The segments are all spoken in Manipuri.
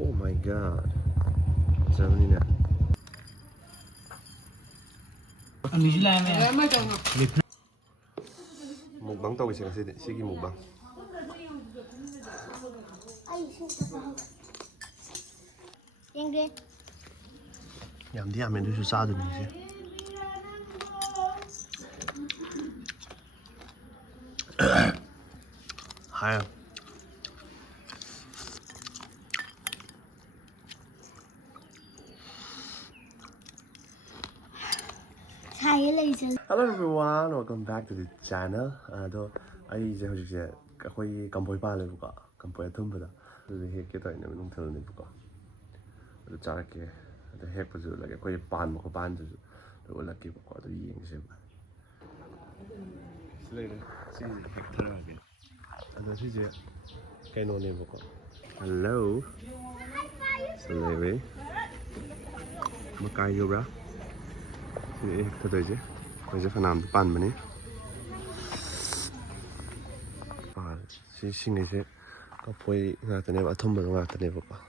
Oh my god. Germany. Mukbang tawag siya kasi sige mukbang. Yamdi yamen du sa du ni siya. Hay. Hello everyone, welcome back to the channel. I just akhoi kampoi pa le buka. Kampoi athum bada. The hek ke toy ne nung thal ne buka. The char ke the hek pazu lage akhoi pan mo ko pan ju. The ola ke buka the yeng se ba. Later. See the hek thara ge. Ado si je kai no ne buka. Hello. Salary. Makai yo bra. Ini kata aja, aja fanam pan bani. Sini sih, kau pui ngat ni, atom baru ngat ni bapa.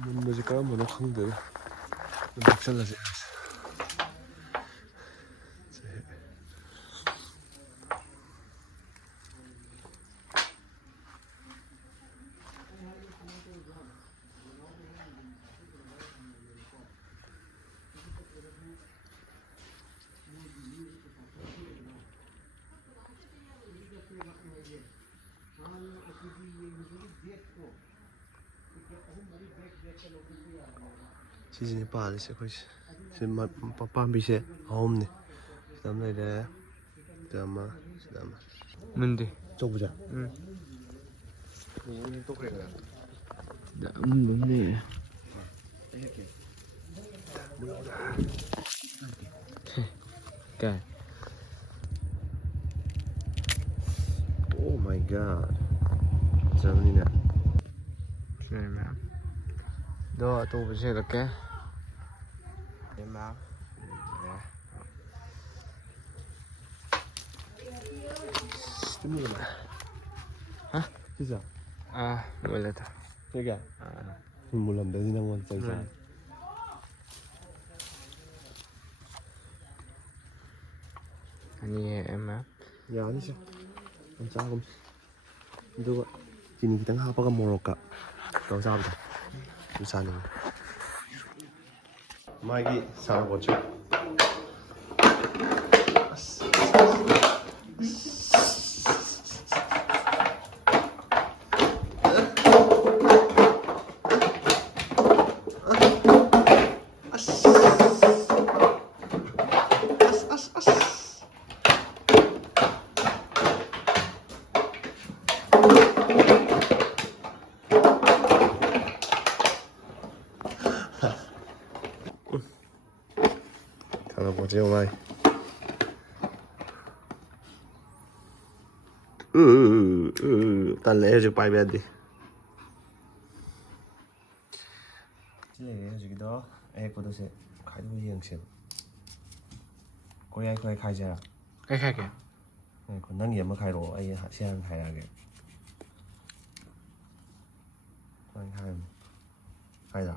Mun jika mun nak hang deh, nak cakap sih. Sini pala sih kau sini papa bisa home ni. Sedang ada, sedang. Mende. Coba je. Ini tu keren. Dah mende. Kan. Oh my god. Germany ni. Sini map. Dah tu bersih tak ke? Ini map. Ini mana? Hah? Bisa? Boleh tak? Tega? Ini mulam dah ni nama saya. Ini map. Ya ni sih. Macam itu sini kita ngapa ke Morocco? Kau sahaja. Di sana. Magi sana bocor. Sana bocor mai. Tan lẽ rồi bay về đi. Cái này cái đó, em có đâu sẽ khai đâu riêng xem. Có ai khai ra? Cái khác kìa. Còn năng nghiệm mà khai rồi, ai xem khai ra kìa. Anh khai ra.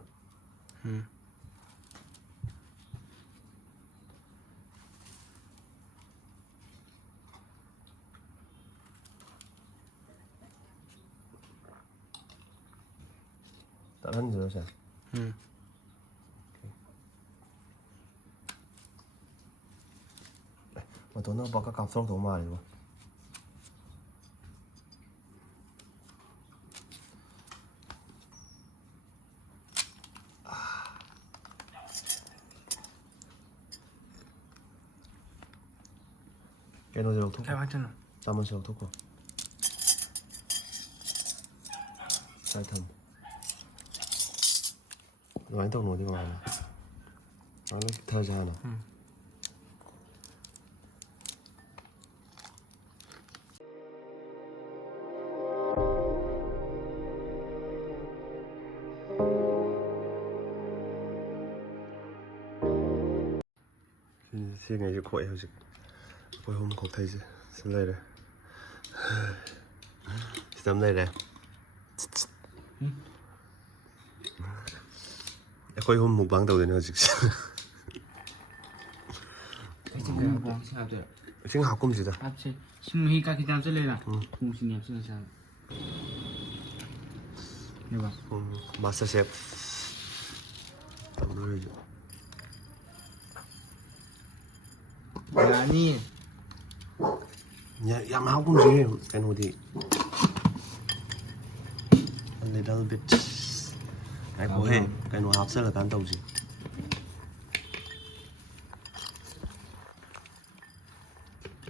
Tận thân rồi sao? Mà tôi nó bỏ các cặp xong thổ mà rồi. Cái nó dầu thuốc. Cái bác chân nào? Tao muốn dầu thuốc rồi. Sai thầm. Rồi anh tao nổi đi ngoài này. Nó thời gian nào. Ngày cho khỏi hả chị? Khỏi hôm cuộc thấy gì? Xin lời đây. Sớm đây này. Khôi hôm mục băng đầu tiên nữa chứ. Cái gì cũng bóng sao được. Sinh học cũng gì đó. Hấp chứ. Xin hi các cái đam lên là. Không xin nhập xin sao. Được không? Master chef. Yani. Dạ, em học cũng gì. Cái này thì a little bit. Cái bố hệ, cái nó học rất là cán đầu gì.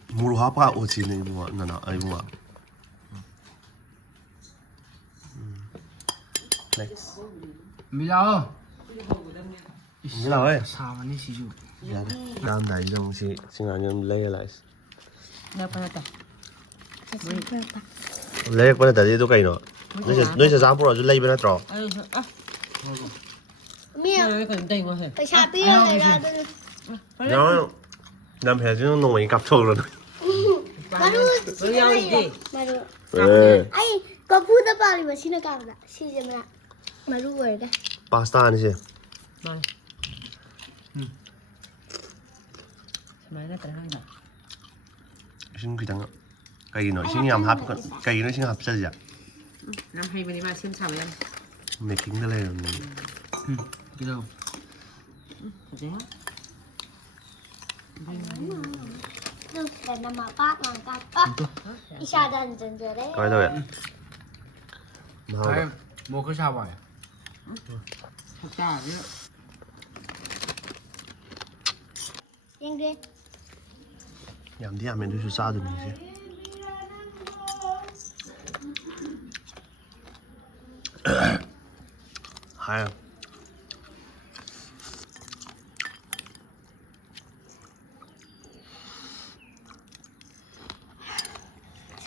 Muru hapa ochi này bùa, nè ai bùa. Next. Milao. Milao ơi. Sao mà đi sử dụng. Dạ, đam này dòng chị, xin anh em lấy lại. Đâu phải ta. Lấy cái này tại tôi cái nó. Nói sẽ dám bùa rồi lấy bên đó. Miệng. Phải chà bia này ra. Nó làm hệ chứ nó nổi cặp trâu rồi. Maru, 네. 아이, 거 부다 빨리 마시는 거다. 시즈나. 마루 월가. 파스타 아니지? Rồi. Máy nó tới hang rồi. xin 그냥 cái nó xin làm hấp cái nó xin hấp sao vậy? Năm hay bên mà xem sao em. Mày kính cái này Cái đâu? Thế á? Được, để nằm mà phát nằm cắt. Isa dần dần rồi đấy. coi thôi ạ. Cái mua cái sao vậy? Thật ra chứ. Nhanh đi. Làm đi mình đi xa được mình chứ. Hay à?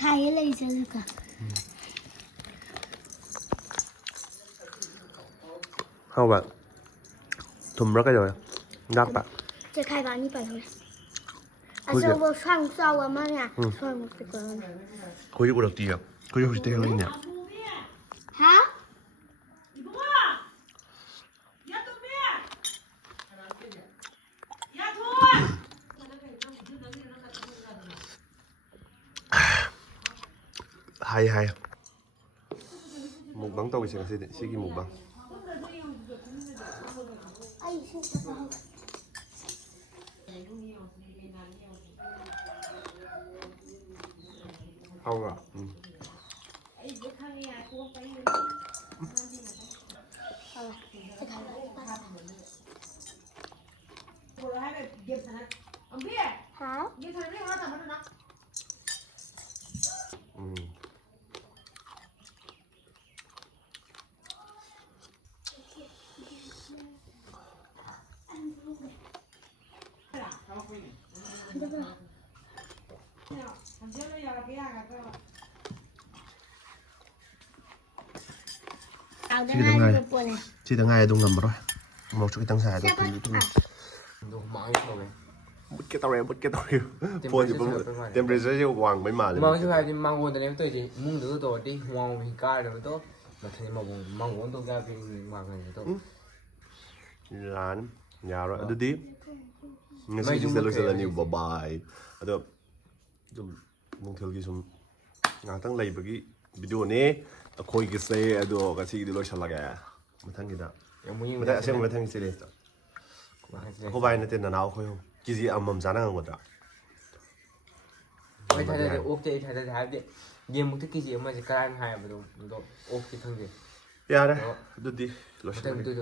Sai lấy cho được cả. Không bạn. Thùm rất cái rồi. Đắt bạn.จะใครบ้านนี่ไปเลยอาจจะว่าช่างเศร้าอะมั้งเนี่ยช่างมันก่อน Khối của đầu tiên. Khối của đầu tiên nè. ฮะ Hay hay. Một bắn tôi sẽ cái một bắn. ไอ้ชื่อเศร้า Không à? Ừ. อะไรจะใครฮะ Ừ. Tao đã hai mươi buồn này. Chỉ thứ hai tôi ngầm rồi. Một chỗ cái tăng xài tôi Chắc tôi tôi. Đồ mãi rồi. Bút cái tàu em bút cái tàu em. Phone thì bút temperature chứ hoàng mấy mà. Mang chứ hay thì mang quần em tôi chỉ muốn được tôi đi hoàng mình cài rồi tôi. Mà thế mà vùng mang quần tôi ra vì hoàng này tôi. Lan nhà rồi đưa tiếp. Ngay sau khi sẽ là nhiều bye bye. Đó.좀 몽텔기 좀 ngắn lấy bởi cái video này khôi cái xe đó cái gì đi lối xả cái mà thằng gì đó mà tại sao mà thằng gì đấy có vài nơi tên là nào khôi không cái gì mầm giá năng ngọt đó Mấy thay thay ốp thì thay thay đi game một cái gì mà chỉ cái hai mà đồ ốp cái thằng gì ya đấy đưa đi lối xả tôi